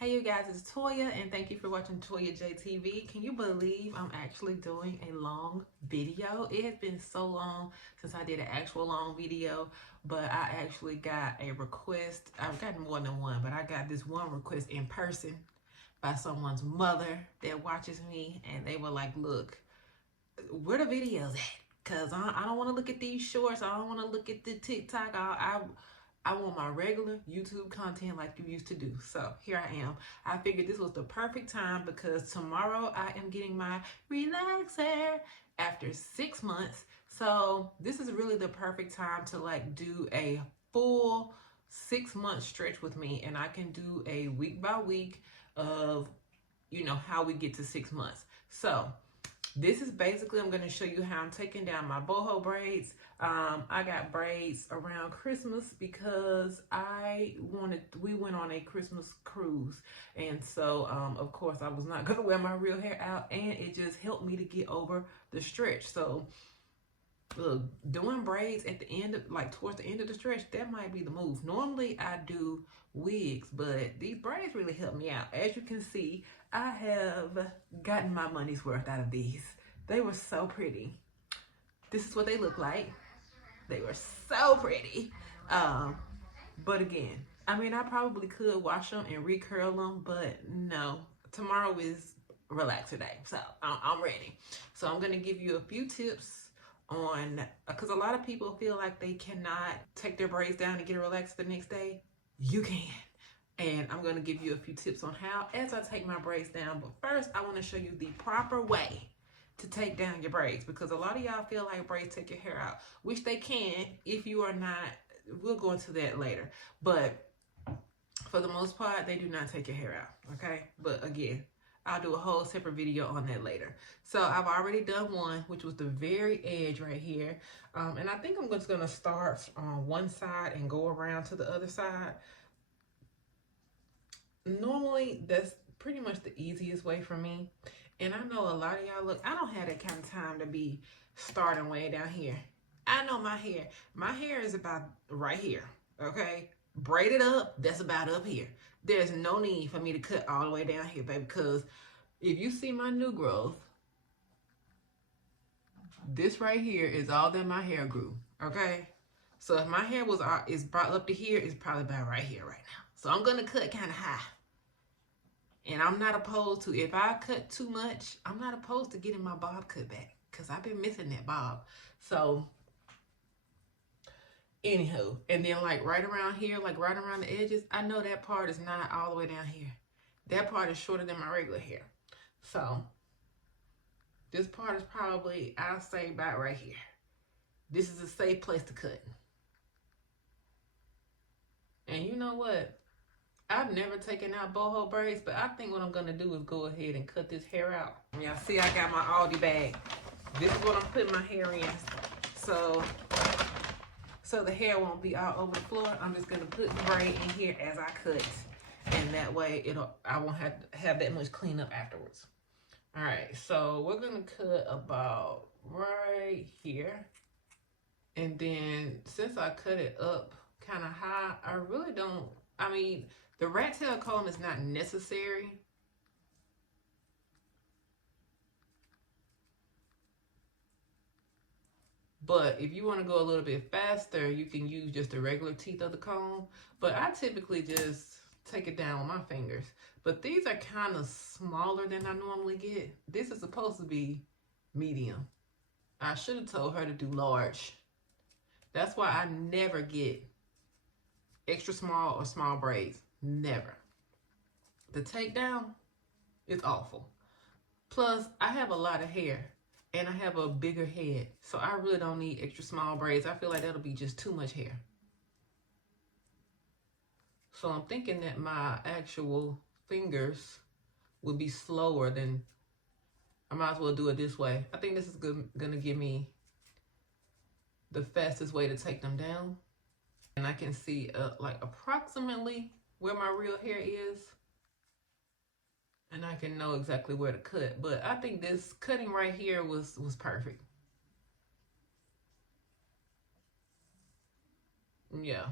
Hey you guys, it's Toya and thank you for watching ToyaJTV. Can you believe I'm actually doing a long video? It has been so long since I did an actual long video, but I actually got a request. I've gotten more than one, but I got this one request in person by someone's mother that watches me, and they were like, look, where the videos at? Because I don't want to look at these shorts. I don't want to look at the TikTok. I want my regular YouTube content like you used to do. So here I am. I figured this was the perfect time because tomorrow I am getting my relaxer after 6 months. So this is really the perfect time to like do a full 6 month stretch with me, and I can do a week by week of how we get to 6 months. So this is basically, I'm going to show you how I'm taking down my boho braids. I got braids around Christmas because we went on a Christmas cruise. And so, of course, I was not going to wear my real hair out, and it just helped me to get over the stretch. So, look, doing braids at the end, towards the end of the stretch, that might be the move. Normally, I do wigs, but these braids really help me out. As you can see, I have gotten my money's worth out of these. They were so pretty. This is what they look like. They were so pretty. But again, I mean, I probably could wash them and recurl them, but no. Tomorrow is relaxer day, so I'm ready. So I'm going to give you a few tips on, because a lot of people feel like they cannot take their braids down and get a relaxer the next day. You can. And I'm going to give you a few tips on how as I take my braids down. But first, I want to show you the proper way to take down your braids, because a lot of y'all feel like braids take your hair out, which they can if you are not. We'll go into that later. But for the most part, they do not take your hair out, okay? But again, I'll do a whole separate video on that later. So I've already done one, which was the very edge right here. And I think I'm just going to start on one side and go around to the other side. Normally, that's pretty much the easiest way for me. And I know a lot of y'all, look, I don't have that kind of time to be starting way down here. I know my hair is about right here, okay? Braided up, that's about up here. There's no need for me to cut all the way down here, baby, because if you see my new growth, this right here is all that my hair grew, okay? So if my hair is brought up to here, it's probably about right here right now. So I'm going to cut kind of high. And I'm not opposed to, if I cut too much, I'm not opposed to getting my bob cut back, because I've been missing that bob. So, anywho, and then like right around here, like right around the edges, I know that part is not all the way down here. That part is shorter than my regular hair. So, this part is probably, I'll say about right here. This is a safe place to cut. And you know what? I've never taken out boho braids, but I think what I'm going to do is go ahead and cut this hair out. Y'all see I got my Aldi bag. This is what I'm putting my hair in. So the hair won't be all over the floor. I'm just going to put the braid in here as I cut. And that way I won't have that much cleanup afterwards. All right, so we're going to cut about right here. And then since I cut it up kind of high, I really don't, I mean, the rat tail comb is not necessary. But if you want to go a little bit faster, you can use just the regular teeth of the comb. But I typically just take it down with my fingers. But these are kind of smaller than I normally get. This is supposed to be medium. I should have told her to do large. That's why I never get extra small or small braids. Never. The takedown is awful. Plus, I have a lot of hair and I have a bigger head, so I really don't need extra small braids. I feel like that'll be just too much hair. So I'm thinking that my actual fingers will be slower than, I might as well do it this way. I think this is gonna give me the fastest way to take them down. And I can see like approximately where my real hair is. And I can know exactly where to cut. But I think this cutting right here was perfect. Yeah.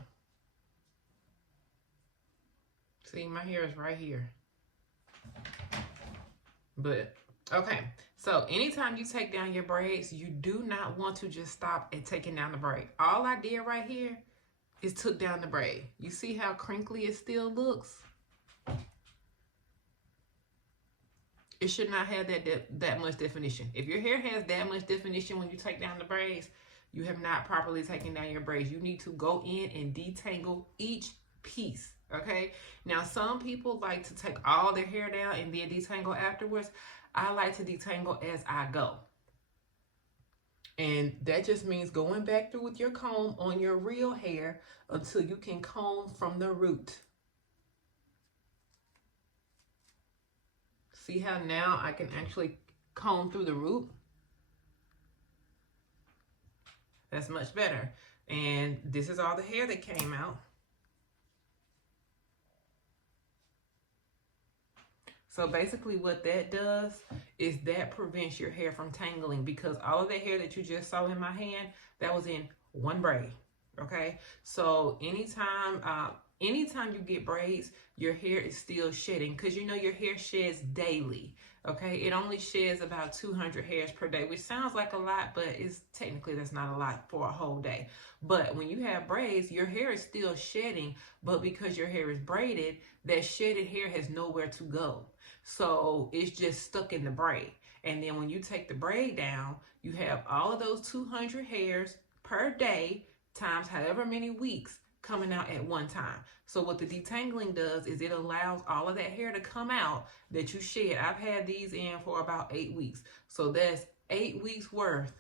See, my hair is right here. But, okay. So, anytime you take down your braids, you do not want to just stop at taking down the braid. All I did right here is took down the braid. You see how crinkly it still looks? It should not have that much definition. If your hair has that much definition when you take down the braids, you have not properly taken down your braids. You need to go in and detangle each piece, okay? Now, some people like to take all their hair down and then detangle afterwards. I like to detangle as I go. And that just means going back through with your comb on your real hair until you can comb from the root. See how now I can actually comb through the root? That's much better. And this is all the hair that came out. So basically what that does is that prevents your hair from tangling, because all of the hair that you just saw in my hand, that was in one braid, okay? So anytime you get braids, your hair is still shedding, because you know your hair sheds daily, okay? It only sheds about 200 hairs per day, which sounds like a lot, but it's technically that's not a lot for a whole day. But when you have braids, your hair is still shedding, but because your hair is braided, that shedded hair has nowhere to go. So it's just stuck in the braid. And then when you take the braid down, you have all of those 200 hairs per day times however many weeks coming out at one time. So what the detangling does is it allows all of that hair to come out that you shed. I've had these in for about 8 weeks. So that's 8 weeks worth.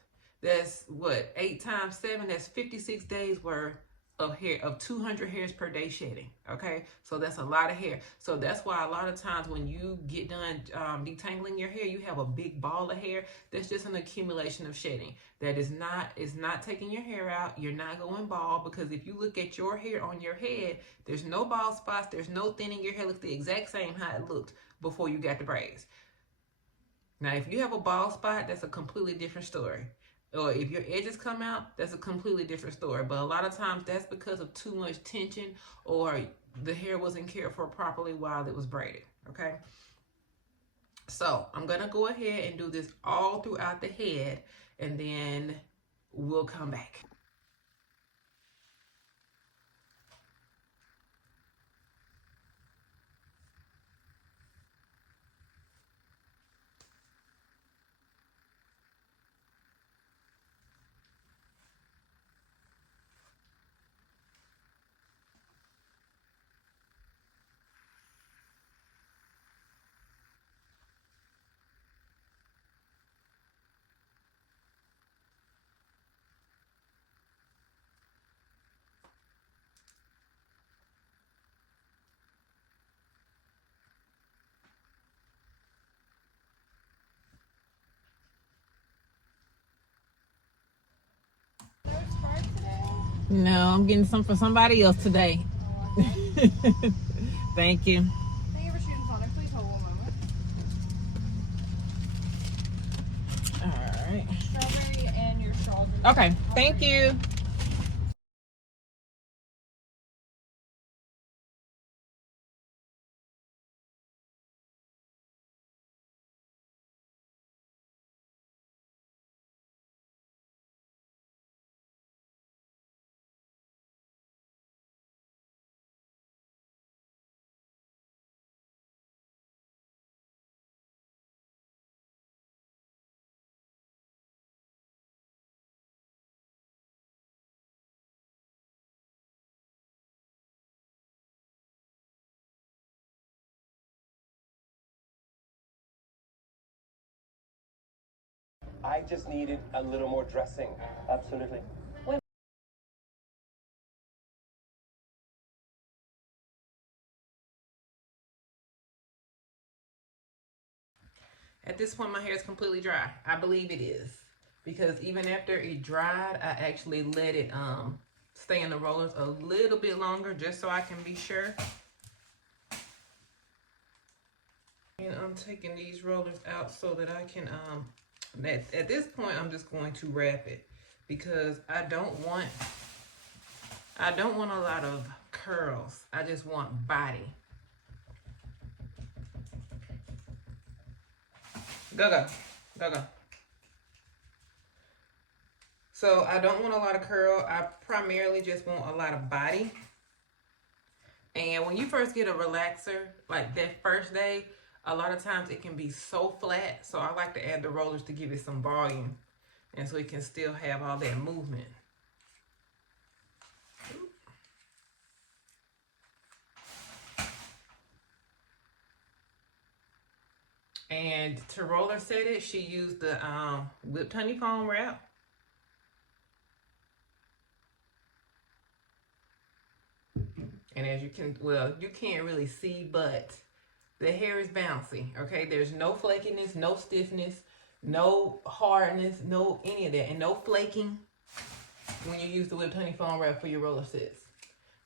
That's what, 8 times 7, that's 56 days worth of hair, of 200 hairs per day shedding, okay? So that's a lot of hair. So that's why a lot of times when you get done detangling your hair, you have a big ball of hair. That's just an accumulation of shedding. That is not taking your hair out. You're not going bald, because if you look at your hair on your head, there's no bald spots, there's no thinning. Your hair looks the exact same how it looked before you got the braids. Now, if you have a bald spot, that's a completely different story. Or if your edges come out, that's a completely different story. But a lot of times that's because of too much tension, or the hair wasn't cared for properly while it was braided, okay? So I'm gonna go ahead and do this all throughout the head, and then we'll come back. No, I'm getting some for somebody else today. Oh, thank you. Thank you for shooting on it. Please hold 1 moment. All right. Strawberry and your straws. Okay, thank you. I just needed a little more dressing. Absolutely. At this point, my hair is completely dry. I believe it is, because even after it dried, I actually let it stay in the rollers a little bit longer just so I can be sure. And I'm taking these rollers out so that I can, at this point, I'm just going to wrap it, because I don't want a lot of curls. I just want body. Go, go. Go, go. So I don't want a lot of curl. I primarily just want a lot of body. And when you first get a relaxer, like that first day, a lot of times it can be so flat. So I like to add the rollers to give it some volume. And so it can still have all that movement. And to roller set it, she used the whipped honey foam wrap. And as you can, well, you can't really see, but the hair is bouncy, okay? There's no flakiness, no stiffness, no hardness, no any of that, and no flaking when you use the whipped honey foam wrap for your roller sets.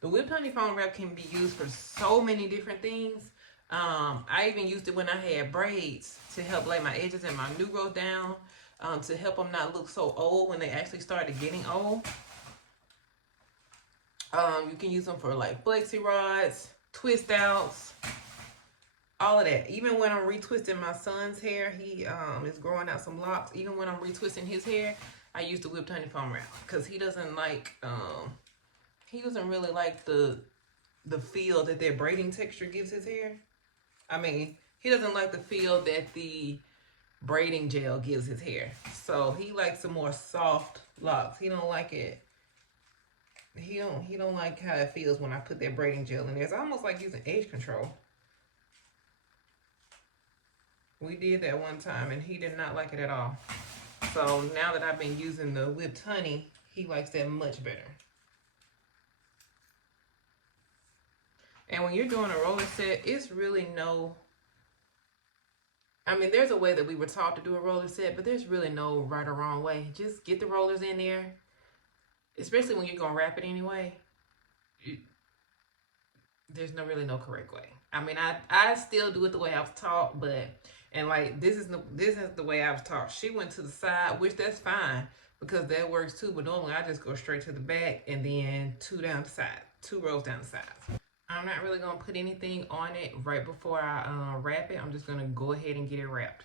The whipped honey foam wrap can be used for so many different things. I even used it when I had braids to help lay my edges and my new growth down, to help them not look so old when they actually started getting old. You can use them for like flexi rods, twist outs, all of that. Even when I'm retwisting my son's hair, he is growing out some locks. Even when I'm retwisting his hair, I use the whipped honey foam wrap because he doesn't like he doesn't really like the feel that their braiding texture gives his hair. I mean, he doesn't like the feel that the braiding gel gives his hair. So he likes some more soft locks. He don't like it. He don't like how it feels when I put that braiding gel in there. It's almost like using edge control. We did that one time and he did not like it at all. So now that I've been using the whipped honey, he likes that much better. And when you're doing a roller set, it's really no, I mean, there's a way that we were taught to do a roller set, but there's really no right or wrong way. Just get the rollers in there, especially when you're going to wrap it anyway. There's really no correct way. I mean, I still do it the way I was taught, but, and like, this is the way I was taught. She went to the side, which that's fine, because that works too, but normally I just go straight to the back and then 2 down the side, 2 rows down the side. I'm not really going to put anything on it right before I wrap it. I'm just going to go ahead and get it wrapped.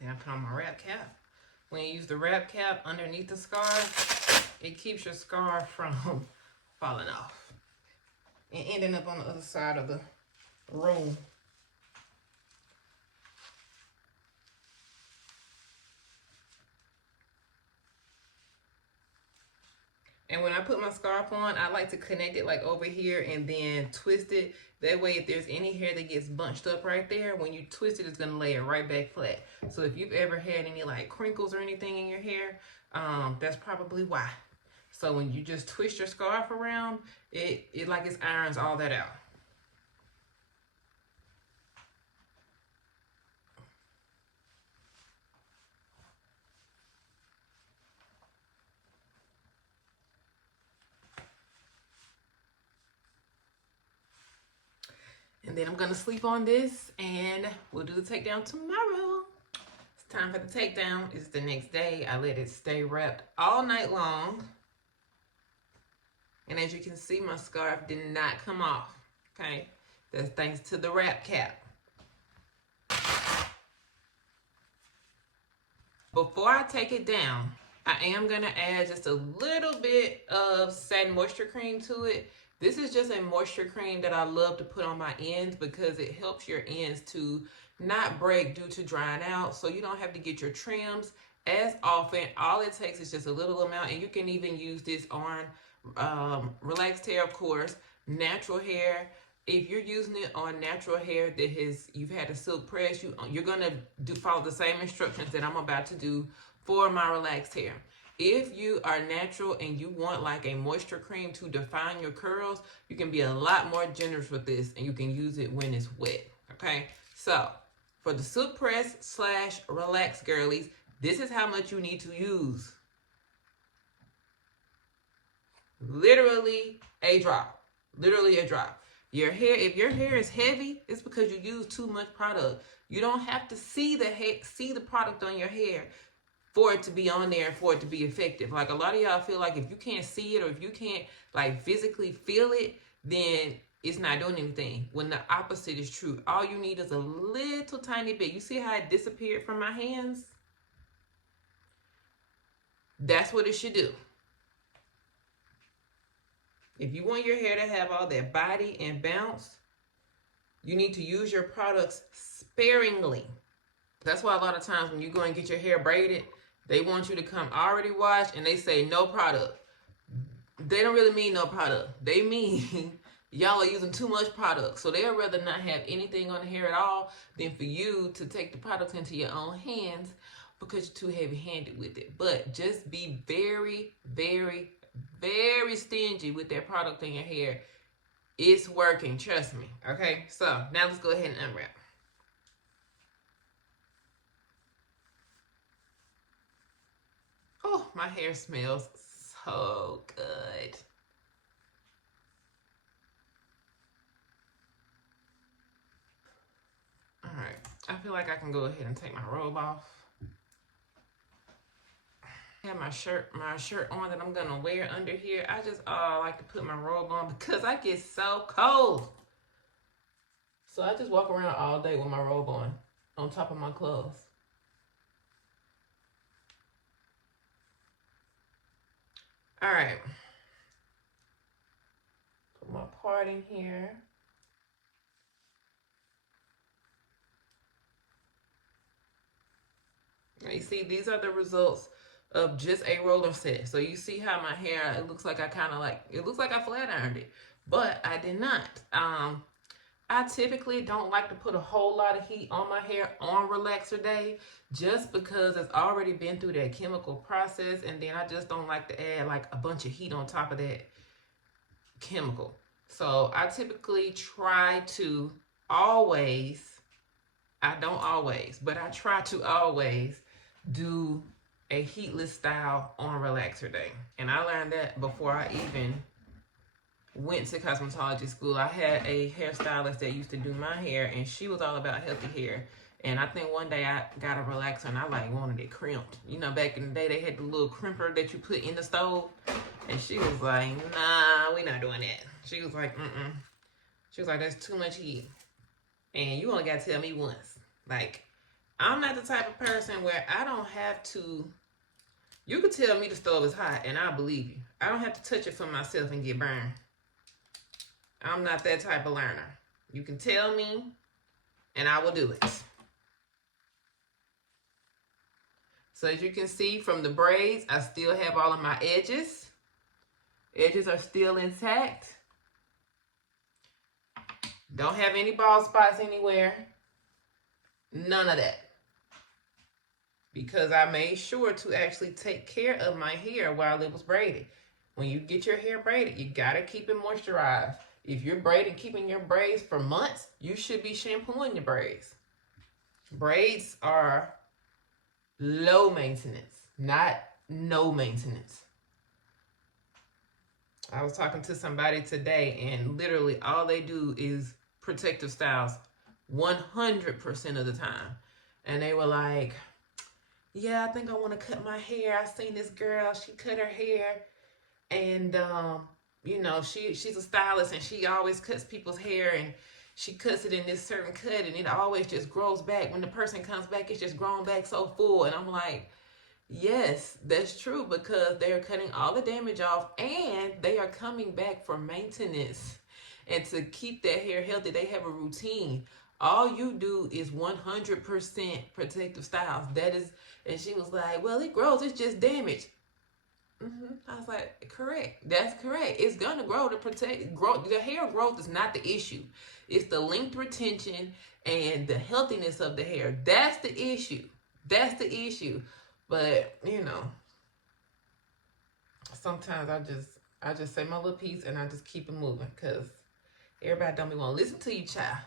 Then I put on my wrap cap. When you use the wrap cap underneath the scarf, it keeps your scarf from falling off and ending up on the other side of the room. And when I put my scarf on, I like to connect it like over here and then twist it. That way, if there's any hair that gets bunched up right there, when you twist it, it's going to lay it right back flat. So if you've ever had any like crinkles or anything in your hair, that's probably why. So when you just twist your scarf around, it like it irons all that out. And then I'm going to sleep on this and we'll do the takedown tomorrow. It's time for the takedown. It's the next day. I let it stay wrapped all night long. And as you can see, my scarf did not come off. Okay. That's thanks to the wrap cap. Before I take it down, I am going to add just a little bit of satin moisture cream to it. This is just a moisture cream that I love to put on my ends because it helps your ends to not break due to drying out. So you don't have to get your trims as often. All it takes is just a little amount, and you can even use this on relaxed hair, of course, natural hair. If you're using it on natural hair that you've had a silk press, you're gonna follow the same instructions that I'm about to do for my relaxed hair. If you are natural and you want like a moisture cream to define your curls, you can be a lot more generous with this, and you can use it when it's wet. Okay, so for the silk press / relax girlies, this is how much you need to use. Literally a drop. Literally a drop. Your hair, if your hair is heavy, it's because you use too much product. You don't have to see the product on your hair for it to be on there and for it to be effective. Like a lot of y'all feel like if you can't see it or if you can't like physically feel it, then it's not doing anything. When the opposite is true. All you need is a little tiny bit. You see how it disappeared from my hands? That's what it should do. If you want your hair to have all that body and bounce, you need to use your products sparingly. That's why a lot of times when you go and get your hair braided, they want you to come already washed and they say no product. They don't really mean no product. They mean y'all are using too much product. So they'd rather not have anything on the hair at all than for you to take the products into your own hands because you're too heavy-handed with it. But just be very, very, very stingy with that product in your hair. It's working, trust me. Okay, so now let's go ahead and unwrap. Oh, my hair smells so good. All right, I feel like I can go ahead and take my robe off. I have my shirt on that I'm gonna wear under here. I just like to put my robe on because I get so cold. So I just walk around all day with my robe on top of my clothes. All right. Put my part in here. Now you see, these are the results of just a roller set. So you see how my hair, it looks like I it looks like I flat ironed it, but I did not. I typically don't like to put a whole lot of heat on my hair on relaxer day just because it's already been through that chemical process, and then I just don't like to add like a bunch of heat on top of that chemical. So I typically try to always, I don't always, but I try to always do a heatless style on relaxer day. And I learned that before I even went to cosmetology school. I had a hairstylist that used to do my hair, and she was all about healthy hair. And I think one day I got a relaxer and I like wanted it crimped. You know, back in the day they had the little crimper that you put in the stove. And she was like, nah, we're not doing that. She was like, She was like, that's too much heat. And you only got to tell me once. Like, I'm not the type of person where I don't have to, you could tell me the stove is hot and I'll believe you. I don't have to touch it for myself and get burned. I'm not that type of learner. You can tell me and I will do it. So as you can see from the braids, I still have all of my edges. Edges are still intact. Don't have any bald spots anywhere. None of that. Because I made sure to actually take care of my hair while it was braided. When you get your hair braided, you gotta keep it moisturized. If you're braiding, keeping your braids for months, you should be shampooing your braids. Braids are low maintenance, not no maintenance. I was talking to somebody today and literally all they do is protective styles 100% of the time. And they were like, yeah, I think I want to cut my hair. I seen this girl, she cut her hair and you know, she's a stylist and she always cuts people's hair and she cuts it in this certain cut and it always just grows back. When the person comes back, it's just grown back so full. And I'm like, yes, that's true because they're cutting all the damage off and they are coming back for maintenance. And to keep that hair healthy, they have a routine. All you do is 100% protective styles. That is, and she was like, well, it grows, it's just damaged. I was like, correct. That's correct. It's going to grow to protect. The hair growth is not the issue. It's the length retention and the healthiness of the hair. That's the issue. That's the issue. But, you know, sometimes I just say my little piece and I just keep it moving, because everybody don't be want to listen to you, child.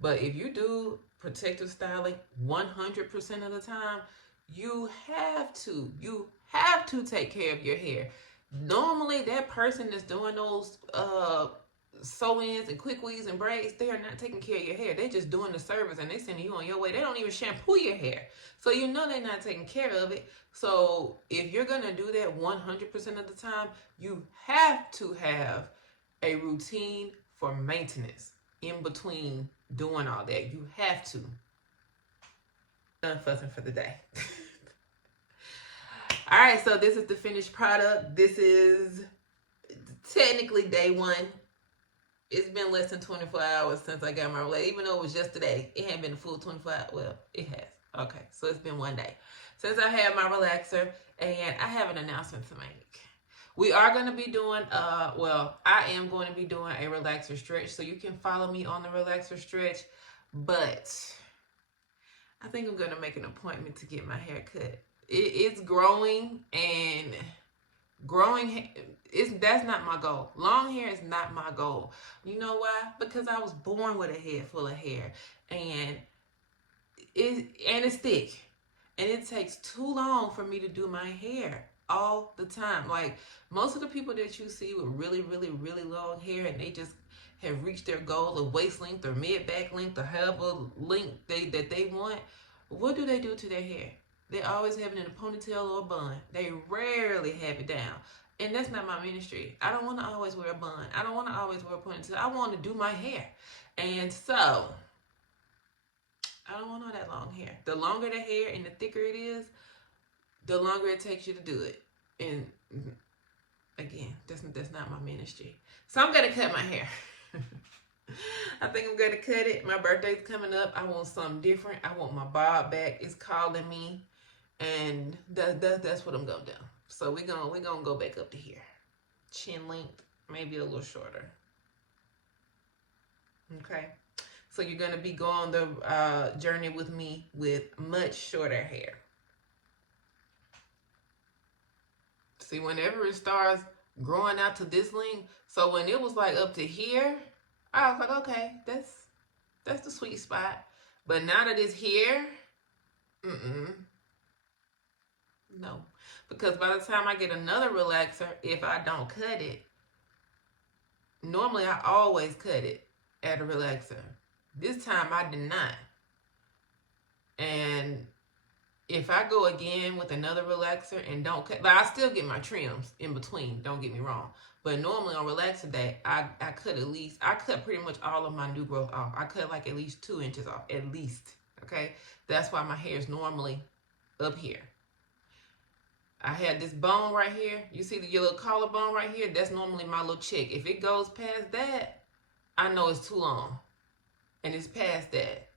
But if you do protective styling 100% of the time, you have to take care of your hair. Normally, that person that's doing those sew-ins and quick weaves and braids, they are not taking care of your hair. They're just doing the service and they sending you on your way. They don't even shampoo your hair. So you know they're not taking care of it. So if you're going to do that 100% of the time, you have to have a routine for maintenance in between doing all that. You have to. Done fussing for the day. All right, so this is the finished product. This is technically day one. It's been less than 24 hours since I got my relaxer. Even though it was yesterday, it hadn't been a full 24 hours. Well, it has. Okay, so it's been one day since I had my relaxer, and I have an announcement to make. We are going to be doing, I am going to be doing a relaxer stretch, so you can follow me on the relaxer stretch, but I think I'm going to make an appointment to get my hair cut. It's growing, and that's not my goal. Long hair is not my goal. You know why? Because I was born with a head full of hair, and it's thick, and it takes too long for me to do my hair all the time. Like, most of the people that you see with really, really, really long hair, and they just have reached their goal of waist length or mid-back length or however length that they want, what do they do to their hair? They always have it in a ponytail or a bun. They rarely have it down. And that's not my ministry. I don't want to always wear a bun. I don't want to always wear a ponytail. I want to do my hair. And so, I don't want all that long hair. The longer the hair and the thicker it is, the longer it takes you to do it. And again, that's not my ministry. So I'm going to cut my hair. I think I'm going to cut it. My birthday's coming up. I want something different. I want my bob back. It's calling me. And that's what I'm going to do. So we're gonna go back up to here. Chin length, maybe a little shorter. Okay. So you're going to be going the journey with me with much shorter hair. See, whenever it starts growing out to this length, so when it was like up to here, I was like, okay, that's the sweet spot. But now that it's here, no. Because by the time I get another relaxer, if I don't cut it, normally I always cut it at a relaxer. This time I did not. And if I go again with another relaxer and don't cut, but I still get my trims in between, don't get me wrong. But normally on relaxer day, I cut pretty much all of my new growth off. I cut like at least 2 inches off, at least, okay? That's why my hair is normally up here. I had this bone right here. You see your little collarbone right here? That's normally my little check. If it goes past that, I know it's too long. And it's past that.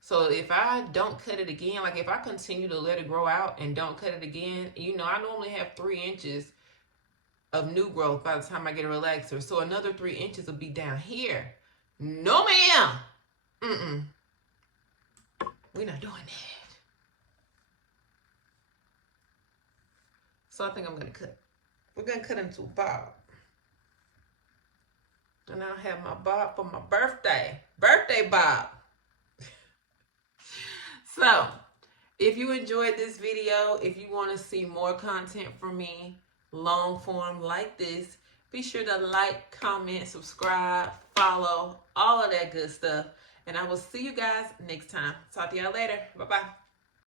So if I don't cut it again, like if I continue to let it grow out and don't cut it again, you know, I normally have 3 inches of new growth by the time I get a relaxer. So another 3 inches will be down here. No, ma'am. We're not doing that. So I think I'm going to cut. We're going to cut into a bob. And I'll have my bob for my birthday. Birthday bob. So, if you enjoyed this video, if you want to see more content from me, long form like this, be sure to like, comment, subscribe, follow, all of that good stuff. And I will see you guys next time. Talk to y'all later. Bye-bye.